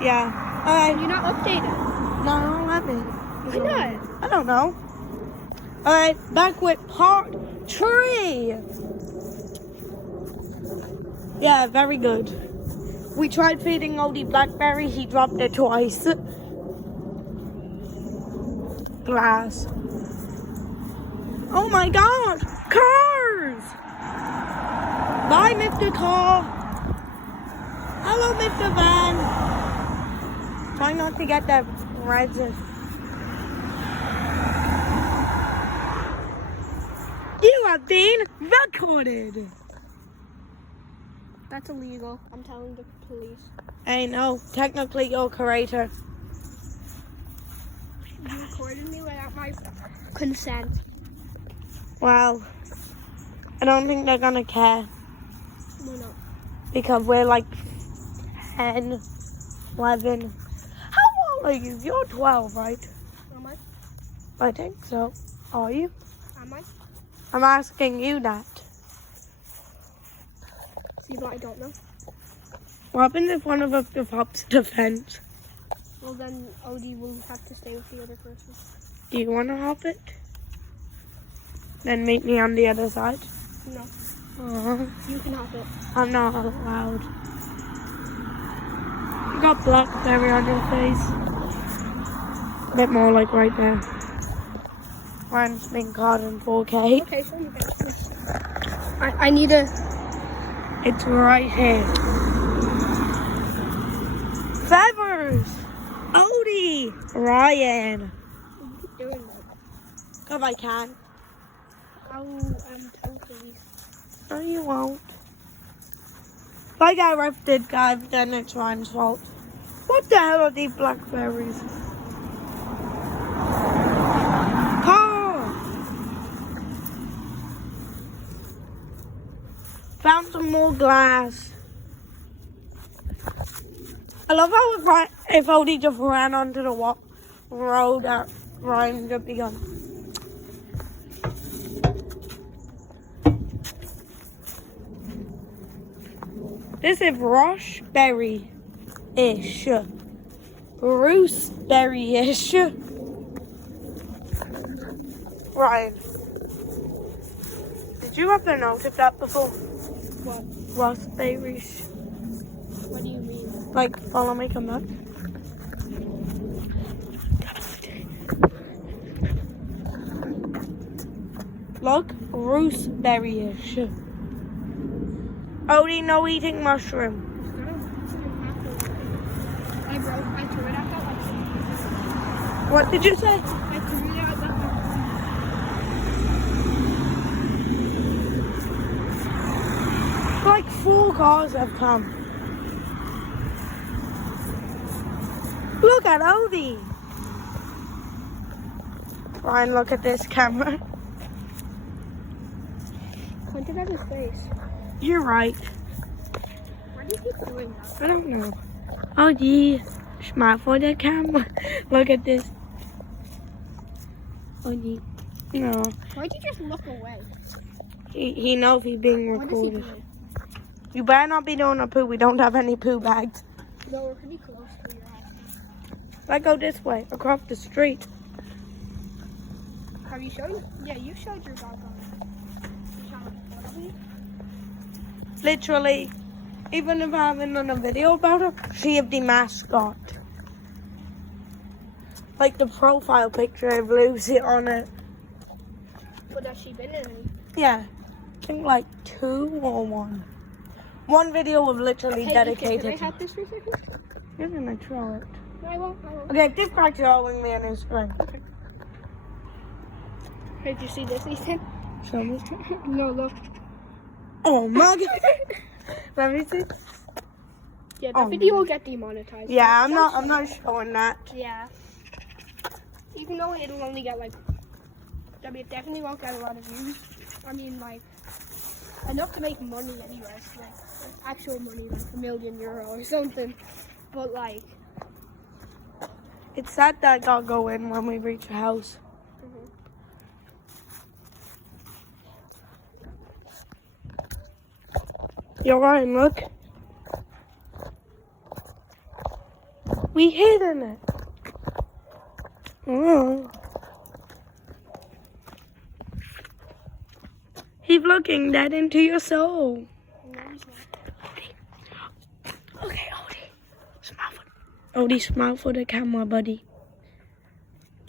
Yeah. Alright. You're not updated. No, don't let me. Why not? I don't know. Alright, back with part 3. Yeah, very good. We tried feeding Odie Blackberry. He dropped it twice. Glass. Oh my god! Cars! Bye, Mr. Car. Hello, Mr. Van. Try not to get that red. You have been recorded. That's illegal. I'm telling the police. I know. Technically, you're curator. You recorded me without my consent. Well, I don't think they're gonna care. Why not? Because we're like 10, 11. How old are you? You're 12, right? Am I? I think so. Are you? Am I? I'm asking you that. See, but I don't know. What happens if one of us develops defense? Well, then Odie will have to stay with the other person. Do you want to hop it? Then meet me on the other side? No. Aww. You can hop it. I'm not allowed. You got blackberry on your face. A bit more like right now. Mine's been caught in 4K. Okay, show me that. I need a... It's right here. Feathers! Odie! Ryan! Keep doing that. If I can. Tell police. No, you won't. If I get arrested, guys, then it's Ryan's fault. What the hell are these blackberries? Car! Found some more glass. I love how if Odie just ran onto the road that Ryan would be on. This is Roshberry-ish. Bruceberry-ish. Ryan, did you ever notice that before? What? Rossberry-ish. What do you mean? Like, follow me, come back. Look, Bruceberry-ish. Odie, no eating mushroom. I threw it out that way. What did you say? I threw it out that way. Like 4 cars have come. Look at Odie. Ryan, look at this camera. Point it at his face. You're right. Why do you keep doing that? I don't know. Odie, smart for the camera. Look at this. Odie, no. Why'd you just look away? He knows he's being What is he recorded. doing? You better not be doing a poo. We don't have any poo bags. No, we're pretty close to your house. Let's go this way, across the street. Have you showed? Yeah, you showed your dog on it. You showed it, haven't you? Literally, even if I haven't done a video about her, she is the mascot. Like the profile picture of Lucy on it. But has she been in any? Yeah, I think like 2 or 1. One video was literally dedicated. Can I have this for a second? You're gonna throw it. No, I won't. Okay, this guy's throwing me on his screen. Hey, did you see this, Ethan? Show me. No, look. Oh my god. Let me see. Yeah, that video will get demonetized. Yeah, I'm not showing that. Yeah. Even though it'll only get like, I mean, it definitely won't get a lot of views. I mean, like, enough to make money anyway. Like actual money, like €1 million or something. But like, It's sad that I gotta go in when we reach the house. You're right, look. We hidden it. Oh. He's looking dead into your soul. No, he's not. Okay, Odie. Smile for Odie, smile for the camera, buddy.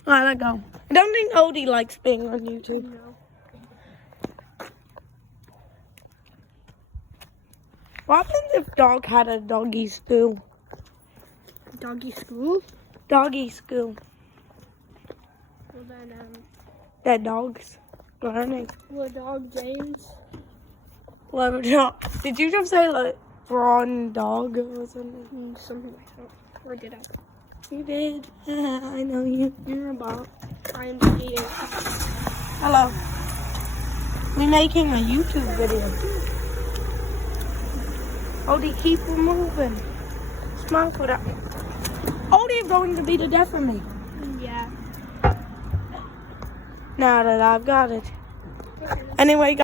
Alright, let go. I don't think Odie likes being on YouTube. No. What happens if dog had a doggy school? Doggy school? Doggy school. Well then, They're dogs learning. well, dog James. Well, did you just say like brawn dog or something? Something like that. Or did I? You did. I know you. You're a bot. I am eating. Hello. We're making a YouTube video. Odie, keep moving. Smile for that. Odie is going to be the death of me. Yeah. Now that I've got it. Okay. Anyway, guys.